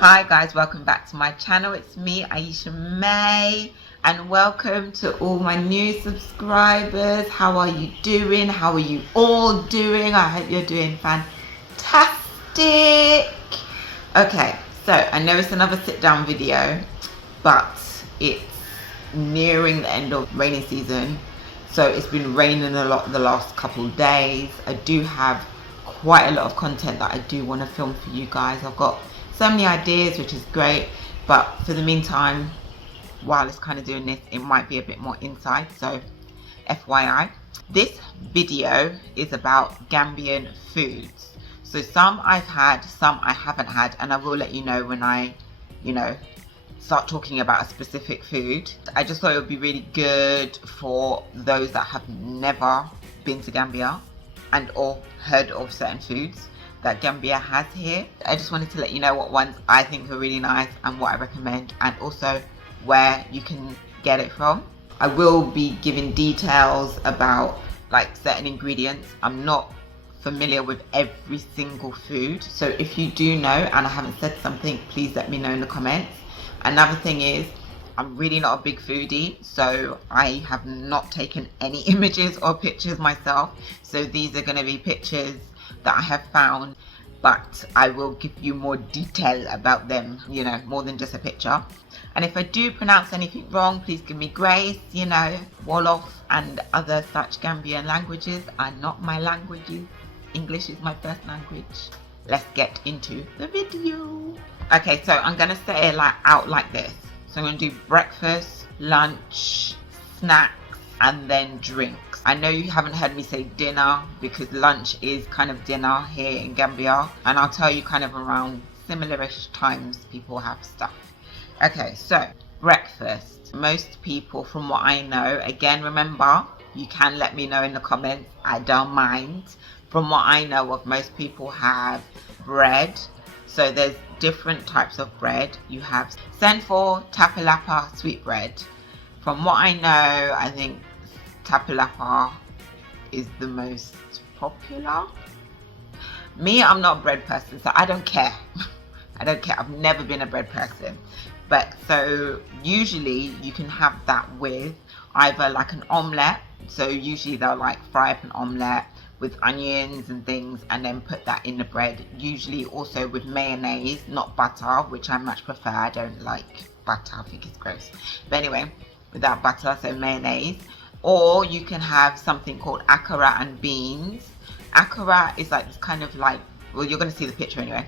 Hi guys, welcome back to my channel. It's me, Aisha May, and welcome to all my new subscribers. How are you doing? How are you all doing? I hope you're doing fantastic. Okay, so I know it's another sit down video, but it's nearing the end of rainy season, so it's been raining a lot the last couple of days. I do have quite a lot of content that I do want to film for you guys. I've got so many ideas, which is great, but for the meantime, while it's kind of doing this, it might be a bit more inside, so FYI. This video is about Gambian foods. So some I've had, some I haven't had, and I will let you know when I, start talking about a specific food. I just thought it would be really good for those that have never been to Gambia and or heard of certain foods that Gambia has here. I just wanted to let you know what ones I think are really nice and what I recommend, and also where you can get it from. I will be giving details about like certain ingredients. I'm not familiar with every single food, so if you do know and I haven't said something, please let me know in the comments. Another thing is, I'm really not a big foodie, so I have not taken any images or pictures myself, so these are going to be pictures that I have found, but I will give you more detail about them, more than just a picture. And if I do pronounce anything wrong, please give me grace. Wolof and other such Gambian languages are not my languages. English is my first language. Let's get into the video. Okay, so I'm gonna say it out like this. So I'm gonna do breakfast, lunch, snacks, and then drinks. I know you haven't heard me say dinner because lunch is kind of dinner here in Gambia, and I'll tell you kind of around similar-ish times people have stuff. Okay, so breakfast. Most people, from what I know, again, remember, you can let me know in the comments, I don't mind. From what I know of, most people have bread. So there's different types of bread. You have Senfor, Tapalapa, sweetbread. From what I know, I think Tapalapa is the most popular. Me, I'm not a bread person, so I don't care. I don't care. I've never been a bread person. But so usually you can have that with either like an omelette. So usually they'll like fry up an omelette with onions and things and then put that in the bread. Usually also with mayonnaise, not butter, which I much prefer. I don't like butter. I think it's gross. But anyway, without butter, so mayonnaise. Or you can have something called akara and beans. Akara is like this kind of like, well, you're going to see the picture anyway.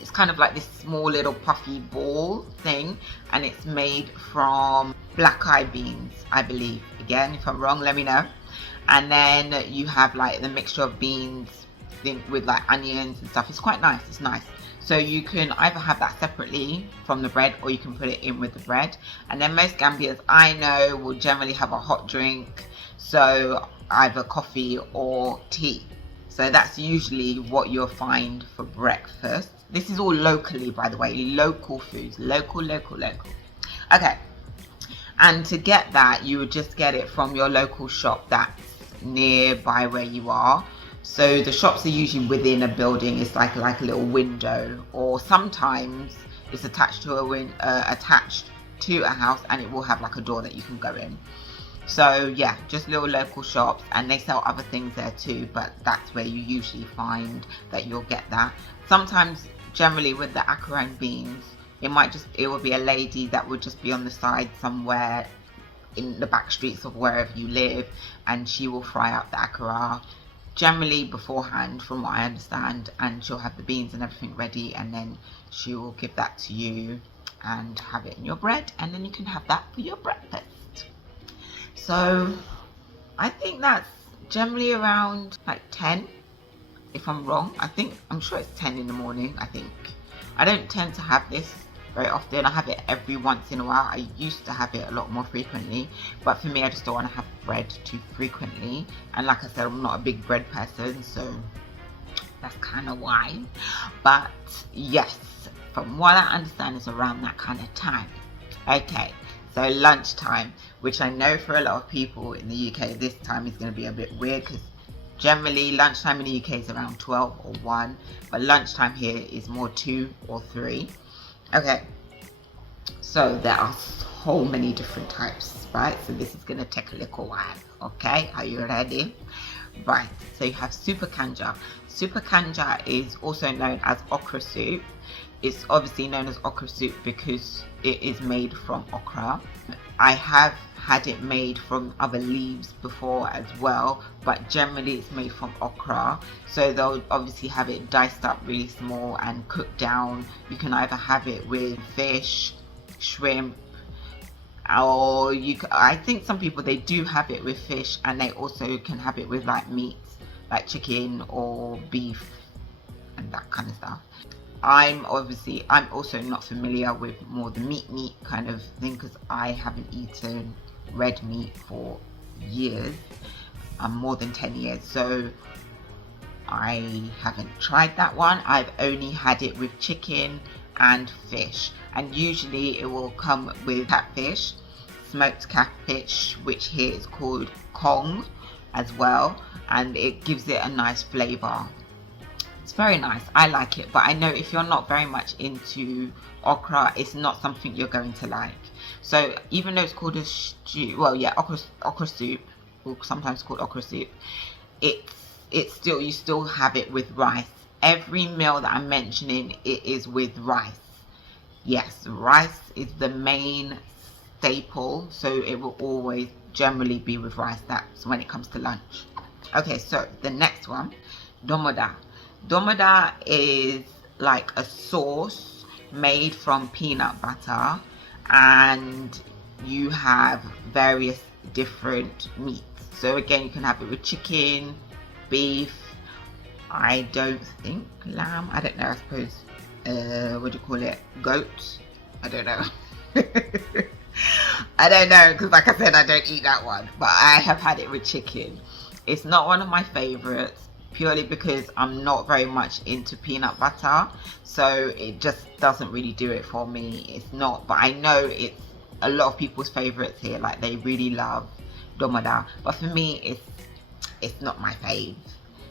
It's kind of like this small little puffy ball thing, and it's made from black eye beans, I believe. Again, if I'm wrong, let me know. And then you have like the mixture of beans with like onions and stuff. It's quite nice. It's nice. So you can either have that separately from the bread, or you can put it in with the bread. And then most Gambians I know will generally have a hot drink, so either coffee or tea. So that's usually what you'll find for breakfast. This is all locally, by the way, local foods, local. Okay, and to get that, you would just get it from your local shop that's nearby where you are. So the shops are usually within a building. It's like a little window, or sometimes it's attached to a house, and it will have like a door that you can go in. So yeah, just little local shops, and they sell other things there too, but that's where you usually find that you'll get that. Sometimes, generally with the akara and beans, it will be a lady that would just be on the side somewhere in the back streets of wherever you live, and she will fry up the akara generally beforehand, from what I understand, and she'll have the beans and everything ready, and then she will give that to you and have it in your bread, and then you can have that for your breakfast. So I think that's generally around like 10, if I'm wrong. I'm sure it's 10 in the morning. I don't tend to have this very often. I have it every once in a while. I used to have it a lot more frequently, but for me, I just don't want to have bread too frequently. And like I said, I'm not a big bread person, so that's kind of why. But yes, from what I understand, it's around that kind of time. Okay, so lunchtime, which I know for a lot of people in the UK, this time is going to be a bit weird, because generally lunchtime in the UK is around 12 or 1, but lunchtime here is more 2 or 3. Okay, so there are so many different types, right? So this is gonna take a little while. Okay, are you ready? Right, so you have super kanja. Super kanja is also known as okra soup. It's obviously known as okra soup because it is made from okra. I have had it made from other leaves before as well, but generally it's made from okra. So they'll obviously have it diced up really small and cooked down. You can either have it with fish, shrimp, or I think some people, they do have it with fish, and they also can have it with like meats like chicken or beef and that kind of stuff. I'm also not familiar with more the meat kind of thing, because I haven't eaten red meat for years, more than 10 years, so I haven't tried that one. I've only had it with chicken and fish, and usually it will come with catfish, smoked catfish, which here is called Kong as well, and it gives it a nice flavor. It's very nice. I like it, but I know if you're not very much into okra, it's not something you're going to like. So even though it's called a stew, well, yeah, okra soup, or sometimes called okra soup, it's still, you still have it with rice. Every meal that I'm mentioning, it is with rice. Yes, rice is the main staple, so it will always generally be with rice. That's when it comes to lunch. Okay, so the next one, domoda. Domoda is like a sauce made from peanut butter, and you have various different meats. So again, you can have it with chicken, beef, I don't think lamb, I don't know, I suppose, what do you call it, goat, I don't know. I don't know, because like I said, I don't eat that one, but I have had it with chicken. It's not one of my favorites, purely because I'm not very much into peanut butter, so it just doesn't really do it for me. It's not, but I know it's a lot of people's favorites here, like they really love domoda, but for me it's not my fave.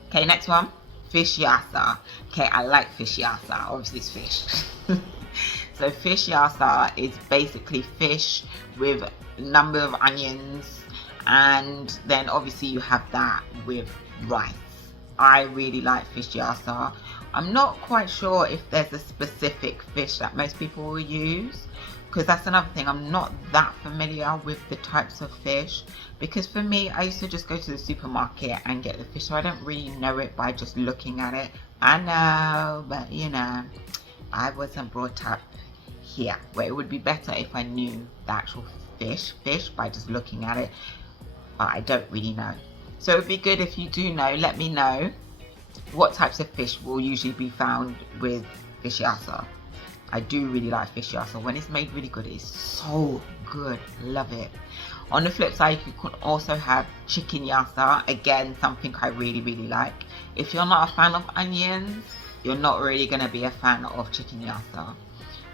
Okay, next one, fish yassa. Okay, I like fish yassa, obviously it's fish. So fish yassa is basically fish with a number of onions, and then obviously you have that with rice. I really like fish yassa. I'm not quite sure if there's a specific fish that most people will use, because that's another thing, I'm not that familiar with the types of fish, because for me, I used to just go to the supermarket and get the fish, so I don't really know it by just looking at it. I know, but you know, I wasn't brought up here, where it would be better if I knew the actual fish by just looking at it, but I don't really know. So it'd be good if you do know, let me know what types of fish will usually be found with fish yassa. I do really like fish yassa. When it's made really good, it's so good. Love it. On the flip side, you can also have chicken yassa. Again, something I really like. If you're not a fan of onions, you're not really going to be a fan of chicken yassa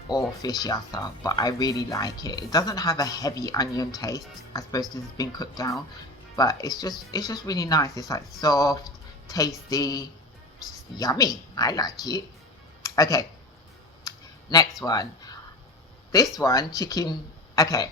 or fish yassa, but I really like it. It doesn't have a heavy onion taste, I suppose because it's been cooked down, but it's just really nice. It's like soft, tasty, just yummy. I like it. Okay, next one. This one, chicken, okay,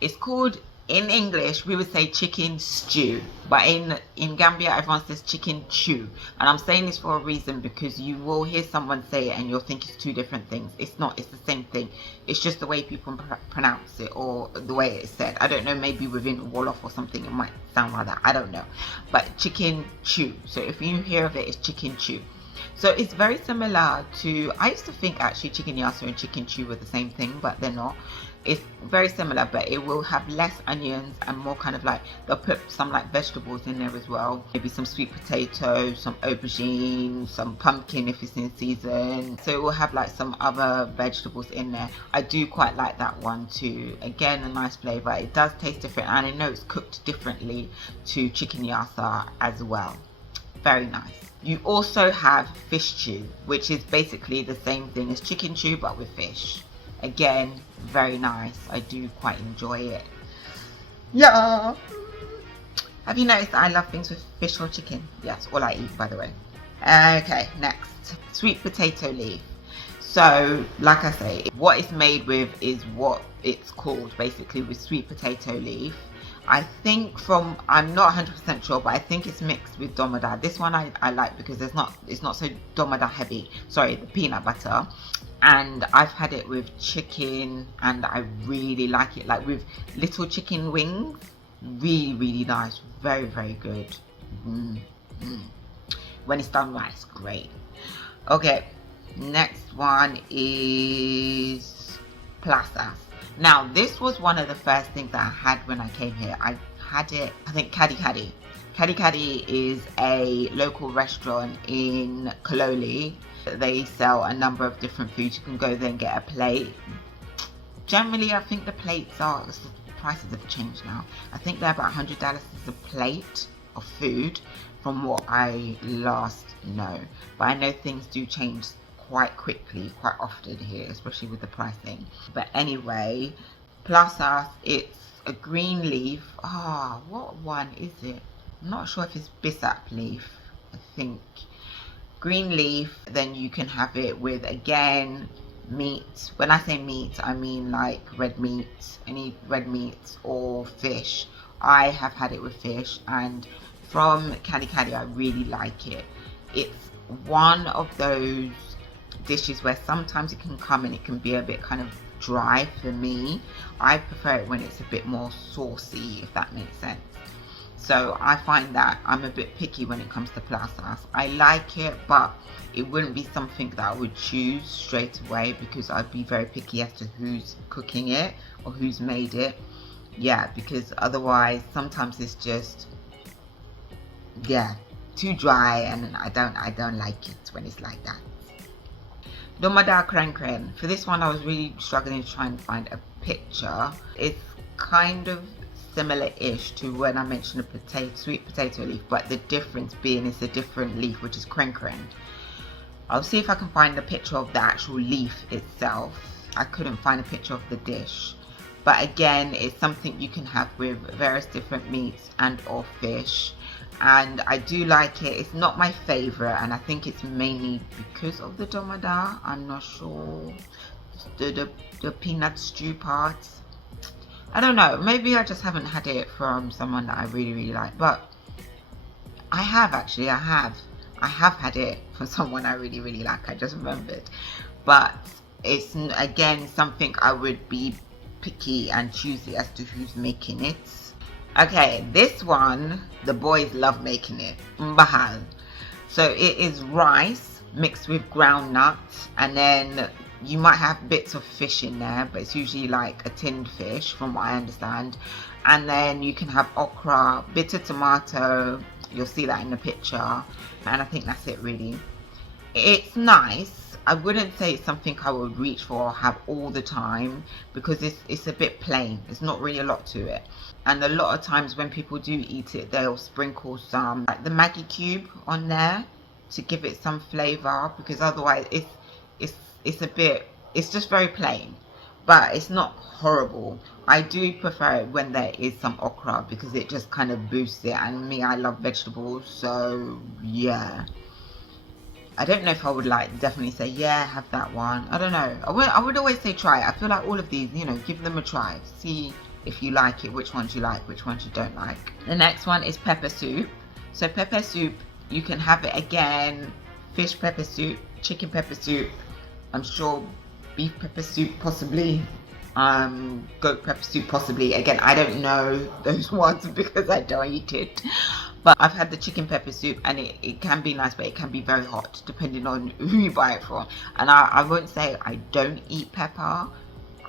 it's called, in English we would say chicken stew, but in Gambia everyone says chicken chew, and I'm saying this for a reason, because you will hear someone say it and you'll think it's two different things. It's not, it's the same thing. It's just the way people pronounce it, or the way it's said. I don't know, maybe within Wolof or something it might sound like that, I don't know, but chicken chew. So if you hear of it, it's chicken chew. So it's very similar to, I used to think actually chicken yassa and chicken chew were the same thing, but they're not. It's very similar, but it will have less onions and more kind of like, they'll put some like vegetables in there as well. Maybe some sweet potato, some aubergine, some pumpkin if it's in season. So it will have like some other vegetables in there. I do quite like that one too. Again, a nice flavor. It does taste different, and I know it's cooked differently to chicken yassa as well. Very nice. You also have fish chew, which is basically the same thing as chicken chew but with fish. Again, very nice. I do quite enjoy it. Yeah. Have you noticed that I love things with fish or chicken? Yes, all I eat, by the way. Okay, next. Sweet potato leaf. So, like I say, what it's made with is what it's called, basically, with sweet potato leaf. I think I'm not 100% sure, but I think it's mixed with domada. This one I like because it's not so domada heavy. Sorry, the peanut butter. And I've had it with chicken, and I really like it. Like with little chicken wings, really, really nice. Very, very good. When it's done right, it's great. Okay, next one is plazas. Now, this was one of the first things that I had when I came here. I had it, I think, Caddy Caddy. Caddy Caddy is a local restaurant in Kololi. They sell a number of different foods. You can go there and get a plate. Generally, I think the plates are, the prices have changed now. I think they're about $100 a plate of food from what I last know. But I know things do change quite quickly, quite often here, especially with the pricing. But anyway, plazas, it's a green leaf. What one is it? I'm not sure if it's bisap leaf. I think green leaf. Then you can have it with, again, meat. When I say meat, I mean like red meat, any red meat or fish. I have had it with fish, and from Caddy Caddy, I really like it. It's one of those dishes where sometimes it can come and it can be a bit kind of dry for me. I prefer it when it's a bit more saucy, if that makes sense. So I find that I'm a bit picky when it comes to plazas. I like it, but it wouldn't be something that I would choose straight away because I'd be very picky as to who's cooking it or who's made it. Yeah, because otherwise sometimes it's just, yeah, too dry, and I don't like it when it's like that. Domada Kren Kren. For this one, I was really struggling to try and find a picture. It's kind of similar-ish to when I mentioned a sweet potato leaf, but the difference being it's a different leaf, which is Kren Kren. I'll see if I can find a picture of the actual leaf itself. I couldn't find a picture of the dish. But again, it's something you can have with various different meats and or fish. And I do like it. It's not my favorite, and I think it's mainly because of the domada. I'm not sure. The peanut stew part, I don't know, maybe I just haven't had it from someone that I really like. But I have actually, I have had it from someone I really like. I just remembered. But it's again something I would be picky and choosy as to who's making it. Okay, this one, the boys love making it. Mbahal. So it is rice mixed with ground nuts, and then you might have bits of fish in there, but it's usually like a tinned fish from what I understand. And then you can have okra, bitter tomato, you'll see that in the picture, and I think that's it really. It's nice. I wouldn't say it's something I would reach for or have all the time because it's a bit plain. There's not really a lot to it. And a lot of times when people do eat it, they'll sprinkle some like the Maggi cube on there to give it some flavor, because otherwise it's a bit, it's just very plain. But it's not horrible. I do prefer it when there is some okra because it just kind of boosts it, and me, I love vegetables, so yeah. I don't know if I would like definitely say, yeah, have that one. I don't know. I would always say try it. I feel like all of these, you know, give them a try. See if you like it, which ones you like, which ones you don't like. The next one is pepper soup. So pepper soup, you can have it again, fish pepper soup, chicken pepper soup, I'm sure beef pepper soup possibly, goat pepper soup possibly. Again, I don't know those ones because I don't eat it. But I've had the chicken pepper soup, and it can be nice, but it can be very hot depending on who you buy it from. And I won't say I don't eat pepper.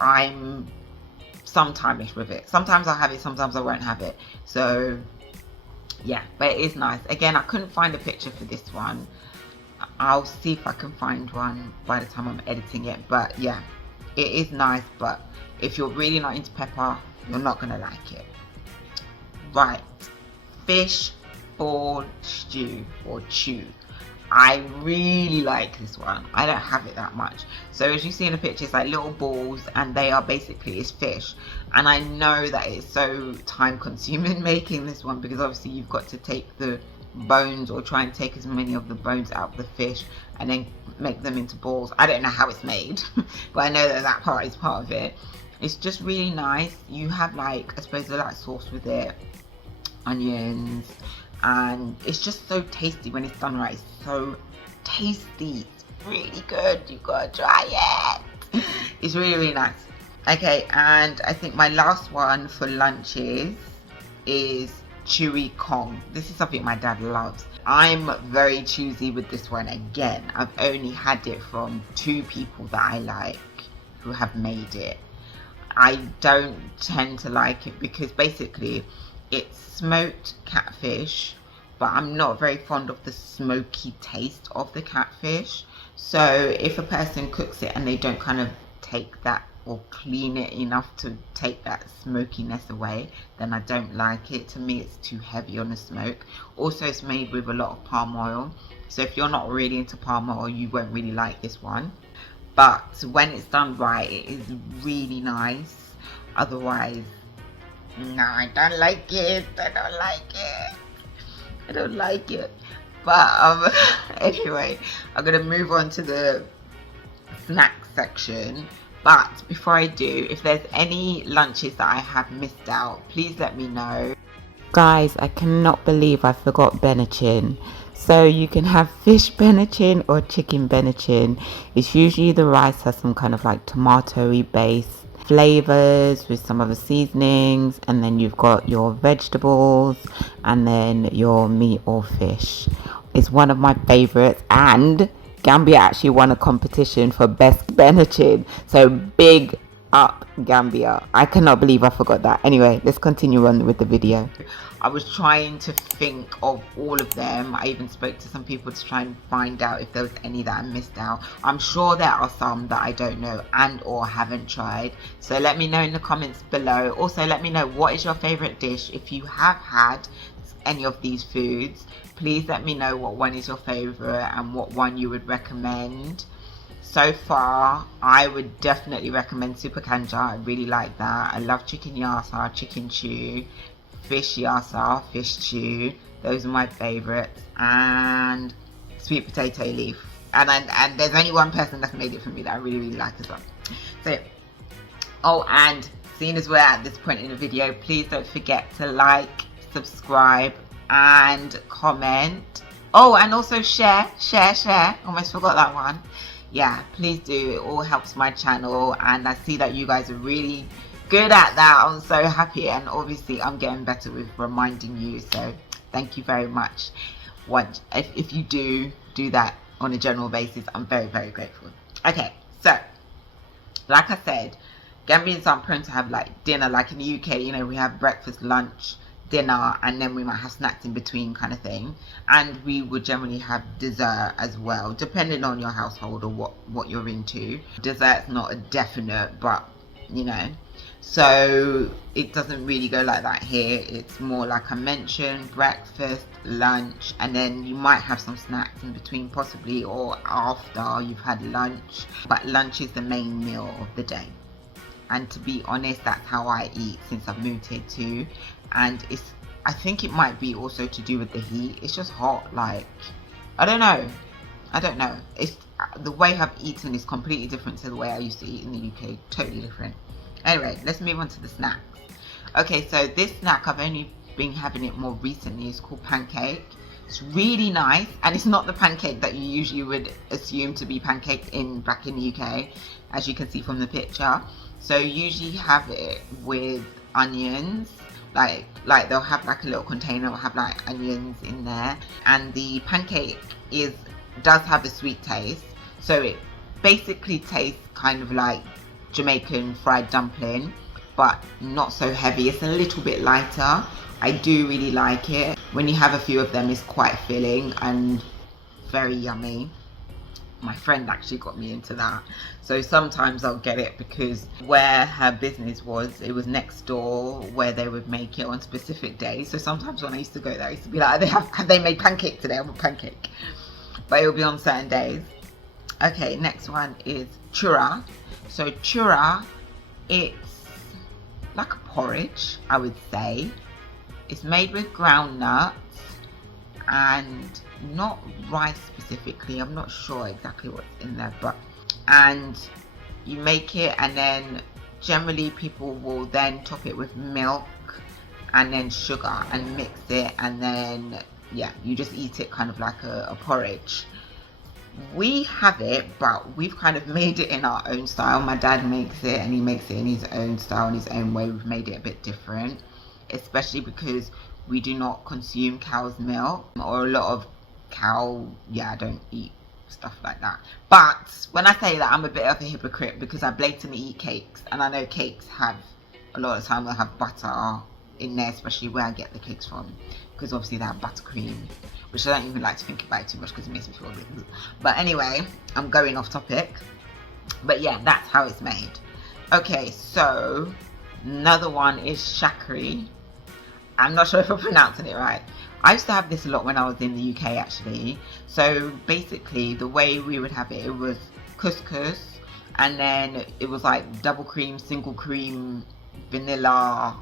I'm sometime-ish with it. Sometimes I'll have it, sometimes I won't have it. So yeah, but it is nice. Again, I couldn't find a picture for this one. I'll see if I can find one by the time I'm editing it. But yeah, it is nice, but if you're really not into pepper, you're not gonna like it. Right, fish ball stew or chew. I really like this one. I don't have it that much. So as you see in the picture, it's like little balls, and they are basically, it's fish. And I know that it's so time consuming making this one because obviously you've got to take the bones, or try and take as many of the bones out of the fish and then make them into balls. I don't know how it's made, but I know that part is part of it. It's just really nice. You have like, I suppose, like sauce with it, onions, and it's just so tasty when it's done right. It's so tasty. It's really good. You gotta try it. It's really, really nice. Okay, and I think my last one for lunches is chewy Kong. This is something my dad loves. I'm very choosy with this one. Again, I've only had it from 2 people that I like who have made it. I don't tend to like it because basically it's smoked catfish, but I'm not very fond of the smoky taste of the catfish. So if a person cooks it and they don't kind of take that or clean it enough to take that smokiness away, then I don't like it. To me, it's too heavy on the smoke. Also, it's made with a lot of palm oil, so if you're not really into palm oil, you won't really like this one. But when it's done right, it is really nice. Otherwise, no, I don't like it. I don't like it. I don't like it. But anyway, I'm gonna move on to the snack section. But before I do, if there's any lunches that I have missed out, please let me know. Guys, I cannot believe I forgot benachin. So you can have fish benachin or chicken benachin. It's usually the rice has some kind of like tomatoey base flavors with some other seasonings, and then you've got your vegetables and then your meat or fish. It's one of my favorites, and Gambia actually won a competition for best benachin, so big up Gambia. I cannot believe I forgot that. Anyway, let's continue on with the video. I was trying to think of all of them. I even spoke to some people to try and find out if there was any that I missed out. I'm sure there are some that I don't know and or haven't tried, so let me know in the comments below. Also, let me know what is your favorite dish. If you have had any of these foods, please let me know what one is your favorite and what one you would recommend. So far, I would definitely recommend super kanja. I really like that. I love chicken yassa, chicken chew, fish yassa, fish chew. Those are my favorites. And sweet potato leaf. And there's only one person that's made it for me that I really, really like as well. So, oh, and seeing as we're at this point in the video, please don't forget to like, subscribe, and comment. Oh, and also share. Almost forgot that one. Yeah, please do. It all helps my channel, and I see that you guys are really good at that. I'm so happy, and obviously I'm getting better with reminding you, so thank you very much. If you do that on a general basis, I'm very, very grateful. Okay, so like I said, Gambians aren't prone to have like dinner. Like in the UK, you know, we have breakfast, lunch, dinner, and then we might have snacks in between kind of thing, and we would generally have dessert as well, depending on your household or what you're into. Dessert's not a definite, but you know, so it doesn't really go like that here. It's more like I mentioned, breakfast, lunch, and then you might have some snacks in between possibly, or after you've had lunch, but lunch is the main meal of the day. And to be honest, that's how I eat since I've moved here too. And I think it might be also to do with the heat. It's just hot. Like, I don't know. It's the way I've eaten is completely different to the way I used to eat in the UK. Totally different. Anyway, let's move on to the snacks. Okay, so this snack, I've only been having it more recently. It's called pancake. It's really nice, and it's not the pancake that you usually would assume to be pancakes back in the UK, as you can see from the picture. So usually have it with onions, like they'll have like a little container, will have like onions in there, and the pancake does have a sweet taste, so it basically tastes kind of like Jamaican fried dumpling, but not so heavy. It's a little bit lighter. I do really like it. When you have a few of them, it's quite filling and very yummy. My friend actually got me into that, so sometimes I'll get it because where her business was, it was next door where they would make it on specific days. So sometimes when I used to go there, I used to be like, have they made pancake today? I want pancake. But it will be on certain days. Okay, next one is chura. So chura, it's like a porridge, I would say. It's made with ground nuts and not rice specifically, I'm not sure exactly what's in there, but and you make it, and then generally people will then top it with milk and then sugar and mix it, and then yeah, you just eat it kind of like a porridge. We have it, but we've kind of made it in our own style. My dad makes it, and he makes it in his own style, in his own way. We've made it a bit different, especially because we do not consume cow's milk, or a lot of cow, yeah, I don't eat stuff like that. But when I say that, I'm a bit of a hypocrite because I blatantly eat cakes, and I know cakes have, a lot of the time they'll have butter in there, especially where I get the cakes from, because obviously they have buttercream, which I don't even like to think about it too much because it makes me feel a bit. But anyway, I'm going off topic. But yeah, that's how it's made. Okay, so another one is shakri. I'm not sure if I'm pronouncing it right. I used to have this a lot when I was in the UK actually. So basically the way we would have it, it was couscous, and then it was like double cream, single cream, vanilla,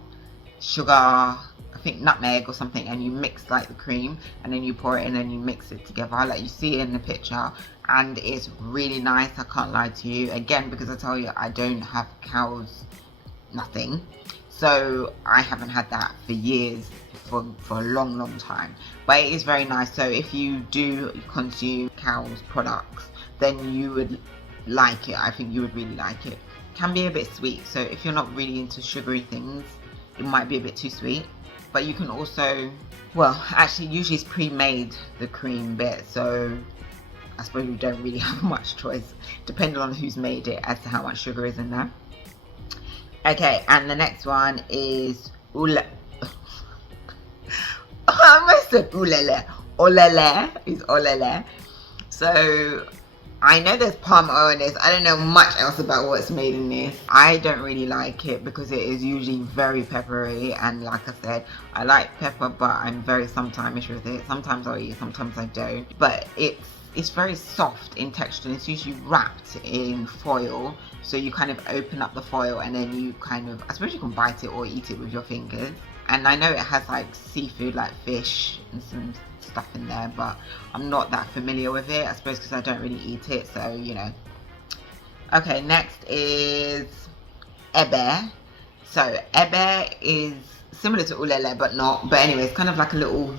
sugar, I think nutmeg or something, and you mix like the cream, and then you pour it in and you mix it together like you see it in the picture, and it's really nice. I can't lie to you, again, because I tell you I don't have cows, nothing, so I haven't had that for years, for a long time, but it is very nice. So if you do consume cow's products, then you would like it. I think you would really like it. Can be a bit sweet, so if you're not really into sugary things, it might be a bit too sweet. But you can also, well, actually usually it's pre-made, the cream bit, so I suppose you don't really have much choice depending on who's made it as to how much sugar is in there. Okay, and the next one is I almost said ulele. Olele is olele. So I know there's palm oil in this. I don't know much else about what's made in this. I don't really like it because it is usually very peppery, and like I said, I like pepper, but I'm very sometimes with it. Sometimes I'll eat, sometimes I don't. But it's very soft in texture, and it's usually wrapped in foil. So you kind of open up the foil, and then you kind of, I suppose you can bite it or eat it with your fingers. And I know it has like seafood, like fish and some stuff in there, but I'm not that familiar with it, I suppose because I don't really eat it, so you know. Okay, next is ebe. So ebe is similar to ulele but not, but anyway, it's kind of like a little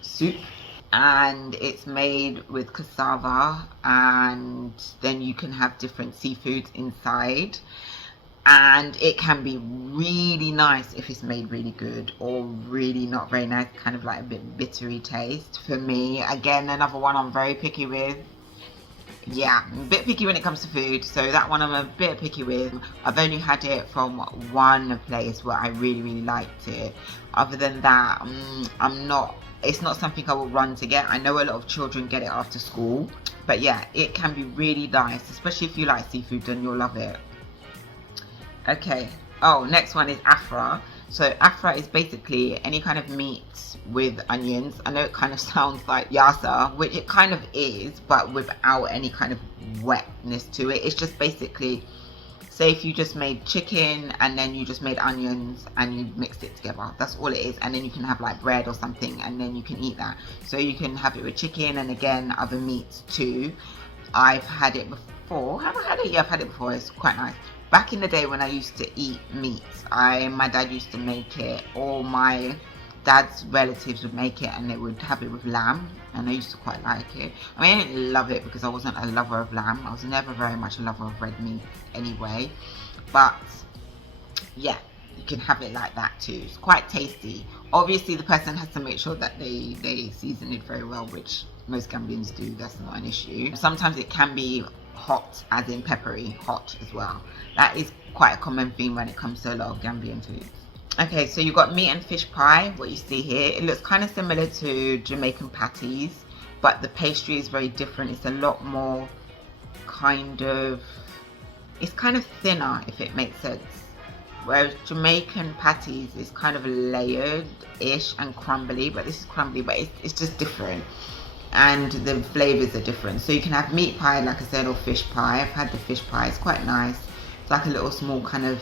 soup, and it's made with cassava, and then you can have different seafoods inside, and it can be really nice if it's made really good, or really not very nice, kind of like a bit bittery taste. For me, again, another one I'm very picky with. Yeah, I'm a bit picky when it comes to food, so that one I'm a bit picky with. I've only had it from one place where I really liked it. Other than that, it's not something I will run to get. I know a lot of children get it after school, but yeah, it can be really nice, especially if you like seafood, then you'll love it. Okay, oh, next one is afra. So afra is basically any kind of meat with onions. I know it kind of sounds like yassa, which it kind of is, but without any kind of wetness to it. It's just basically, say if you just made chicken and then you just made onions and you mixed it together, that's all it is. And then you can have like bread or something, and then you can eat that. So you can have it with chicken, and again other meats too. I've had it before. Have I had it? Yeah, I've had it before. It's quite nice. Back in the day when I used to eat meats, my dad used to make it, or my dad's relatives would make it, and they would have it with lamb, and I used to quite like it. I mean, I didn't love it because I wasn't a lover of lamb. I was never very much a lover of red meat anyway, but yeah, you can have it like that too. It's quite tasty. Obviously the person has to make sure that they season it very well, which most Gambians do. That's not an issue. Sometimes it can be hot, as in peppery hot as well. That is quite a common theme when it comes to a lot of Gambian foods. Okay, so you've got meat and fish pie, what you see here. It looks kind of similar to Jamaican patties, but the pastry is very different. It's a lot more it's kind of thinner, if it makes sense. Whereas Jamaican patties is kind of layered-ish and crumbly, but this is crumbly, but it's just different. And the flavors are different. So you can have meat pie, like I said, or fish pie. I've had the fish pie, it's quite nice. It's like a little small kind of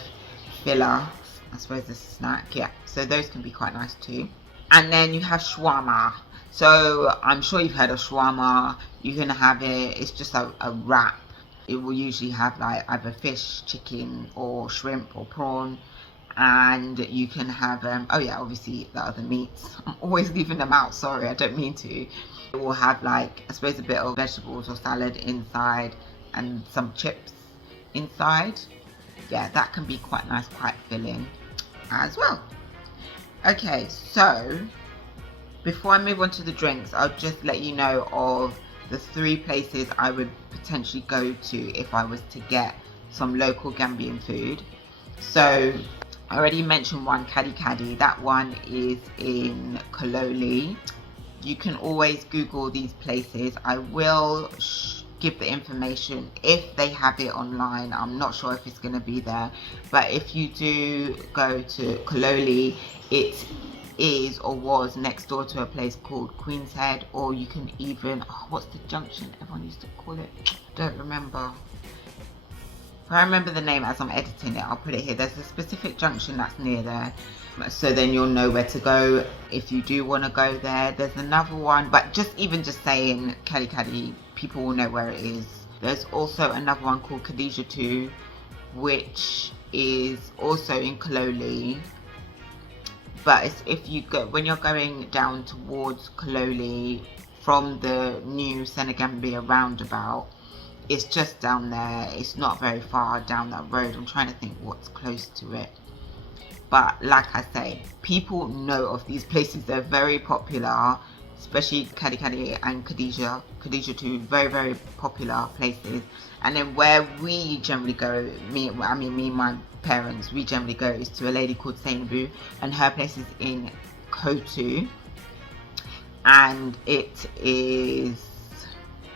filler, I suppose, a snack. Yeah, so those can be quite nice too. And then you have shawarma. So I'm sure you've heard of shawarma. You can have it, it's just a wrap. It will usually have like either fish, chicken, or shrimp or prawn. And you can have, oh yeah, obviously the other meats. I'm always leaving them out, sorry, I don't mean to. It will have like, I suppose, a bit of vegetables or salad inside and some chips inside. Yeah, that can be quite nice, quite filling as well. Okay, so before I move on to the drinks, I'll just let you know of the 3 places I would potentially go to if I was to get some local Gambian food. So I already mentioned one, Caddy Caddy. That one is in Kololi. You can always Google these places. I will give the information if they have it online. I'm not sure if it's going to be there, but if you do go to Kololi, it is or was next door to a place called Queen's Head, or you can even, what's the junction everyone used to call it? Don't remember. If I remember the name as I'm editing it, I'll put it here. There's a specific junction that's near there, so then you'll know where to go if you do want to go there. There's another one, but just saying Caddy Caddy, people will know where it is. There's also another one called Khadija 2, which is also in Kololi. But it's, if you go, when you're going down towards Kololi from the new Senegambia roundabout, it's just down there. It's not very far down that road. I'm trying to think what's close to it. But like I say, people know of these places. They're very popular, especially Caddy Caddy and Khadija 2, very, very popular places. And then where we generally go, me and my parents, we generally go is to a lady called Sainabu, and her place is in Kotu. And it is,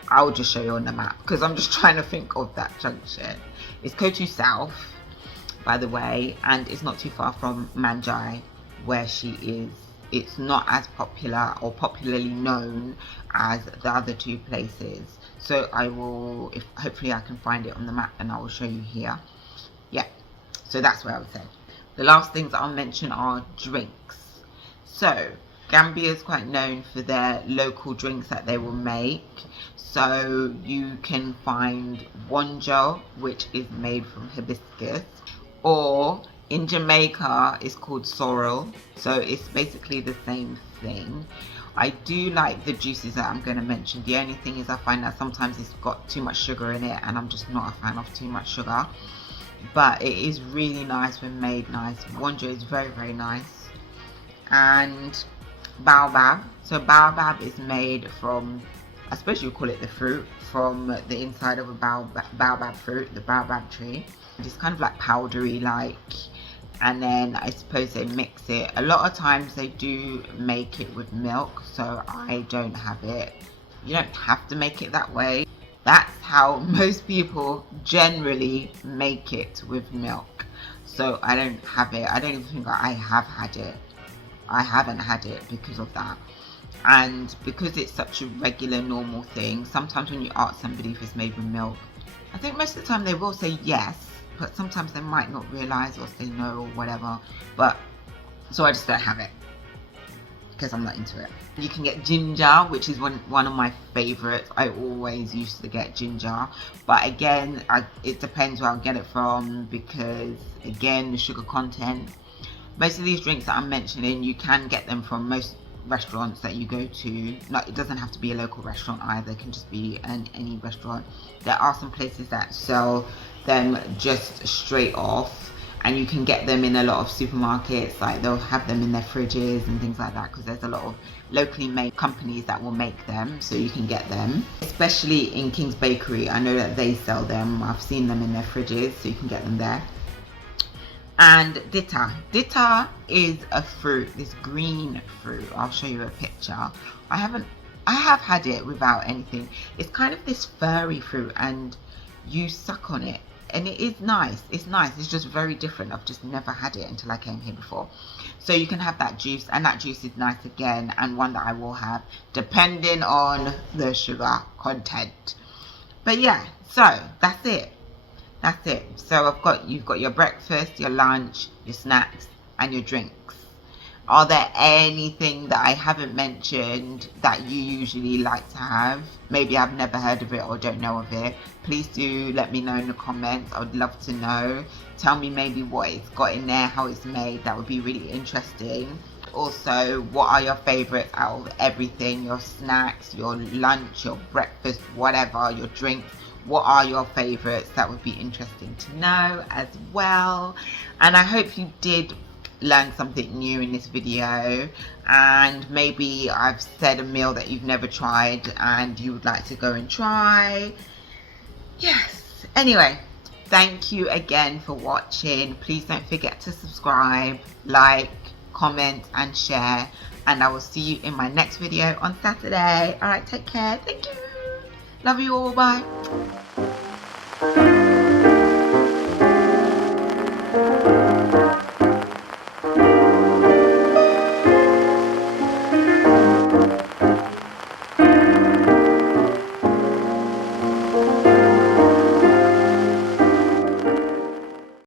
I'll just show you on the map because I'm just trying to think of that junction. It's Kotu South, by the way, and it's not too far from Manjai, where she is. It's not as popular or popularly known as the other 2 places. So I will, if hopefully I can find it on the map, and I will show you here. Yeah, so that's where I would say. The last things I'll mention are drinks. So Gambia is quite known for their local drinks that they will make. So you can find wonjo, which is made from hibiscus, or in Jamaica it's called sorrel. So it's basically the same thing. I do like the juices that I'm going to mention. The only thing is I find that sometimes it's got too much sugar in it, and I'm just not a fan of too much sugar. But it is really nice when made nice. Wonjo is very, very nice. And baobab. So baobab is made from, I suppose you call it the fruit, from the inside of a baobab fruit, the baobab tree. It's kind of like powdery like, and then I suppose they mix it. A lot of times they do make it with milk, so I don't have it. You don't have to make it that way. That's how most people generally make it, with milk. So I don't have it. I don't even think I have had it. I haven't had it because of that. And because it's such a regular, normal thing, sometimes when you ask somebody if it's made with milk, I think most of the time they will say yes, but sometimes they might not realise or say no or whatever. But so I just don't have it because I'm not into it. You can get ginger, which is one of my favourites. I always used to get ginger, but again, it depends where I get it from, because again, the sugar content. Most of these drinks that I'm mentioning, you can get them from most restaurants that you go to. No, it doesn't have to be a local restaurant either. It can just be any restaurant. There are some places that sell them just straight off, and you can get them in a lot of supermarkets. Like they'll have them in their fridges and things like that, because there's a lot of locally made companies that will make them, so you can get them. Especially in King's Bakery, I know that they sell them. I've seen them in their fridges, so you can get them there. And ditta. Ditta is a fruit, this green fruit. I'll show you a picture. I have had it without anything. It's kind of this furry fruit, and you suck on it, and it is nice. It's nice. It's just very different. I've just never had it until I came here before. So you can have that juice, and that juice is nice again, and one that I will have depending on the sugar content. But yeah, so that's it. That's it. So you've got your breakfast, your lunch, your snacks, and your drinks. Are there anything that I haven't mentioned that you usually like to have? Maybe I've never heard of it or don't know of it. Please do let me know in the comments. I would love to know. Tell me maybe what it's got in there, how it's made. That would be really interesting. Also, what are your favorites out of everything? Your snacks, your lunch, your breakfast, whatever, your drinks. What are your favorites? That would be interesting to know as well. And I hope you did learn something new in this video, and maybe I've said a meal that you've never tried and you would like to go and try. Yes. Anyway, thank you again for watching. Please don't forget to subscribe, like, comment and share, and I will see you in my next video on Saturday. Alright, take care. Thank you. Love you all. Bye.